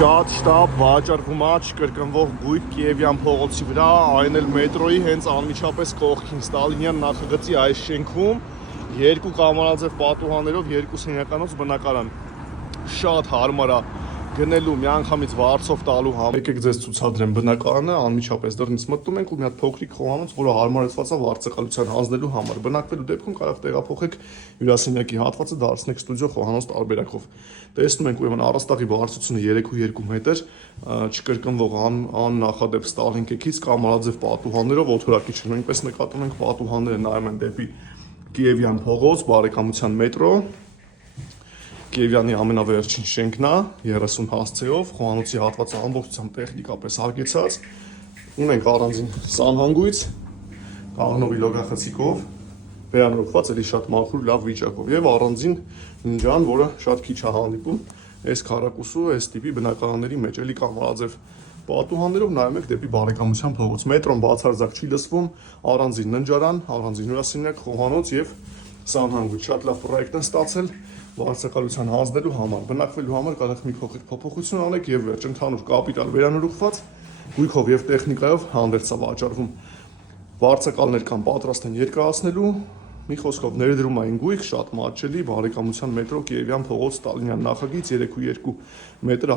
Շատ շտապ վաճառվում է չկրկնվող գույք Կիևյան փողոցի վրա, այն էլ մետրոյի հենց անմիջապես կողքին Ստալինյան նախագծի այս շենքում, երկու կամարաձև պատուհաններով, երկու սենյականոց բնակարան։ Շատ հարմար է գնելու միանգամից վարձով տալու համար։ Եկեք ձեզ ցուցադրեմ բնակարանը, անմիջապես դռնից մտնում ենք ու մի հատ փոքրիկ խոհանոց, որը հարմարեցված է վարձակալության հանձնելու համար։ Բնակվելու դեպքում կարող տեղափոխեք հյուրասենյակի հատվածը, դարձնեք ստուդիո խոհանոց տարբերակով։ Տեսնում ենք ուրեմն առաստաղի բարձրությունը 3.2 մետր, չկրկնվող աննախադեպ Ստալին կեքից կամարաձև պատուհաններով օթորակիչ։ Նույնպես նկատում ենք պատուհանները նայում են դեպի Կիևյան փողոց, բարեկամության մետրո։ Կիևյանի ամենավերջին շենքն է 30 հասցեով, խոհանոցի հատվածը ամբողջությամբ տեխնիկապես հագեցած, ունենք առանձին սանհանգույց, կաղնովի լոգախցիկով, վերանորոգված էլի շատ մաքուր լավ վիճակով եւ առանձին ննջարան, որը շատ քիչ է հանդիպում այս քառակուսու, այս տիպի բնակարանների մեջ, էլի կամարաձև պատուհաններով նայում եք դեպի բարեկամության փողոց։ Մետրոն բացարձակ չի լսվում, առանձին ննջարան, առանձին հյուրասենյակ, խոհանոց եւ սանհանգույց, շատ լավ պրոյեկտ են ստացել վարձակալության հանձնելու համար, բնակվելու համար կարող մի փոքրիկ փոփոխություն անեք եւ վերջ, ընդհանուր կապիտալ վերանորոգված գույքով եւ տեխնիկայով հանդերձ է վաճառվում։ Վարձակալներ կան պատրաստ են երկարացնելու, մի խոսքով ներդրումային գույք, շատ մատչելի, բարեկամության մետրո Կիևյան փողոց Ստալինյան նախագիծ 3.2 մետր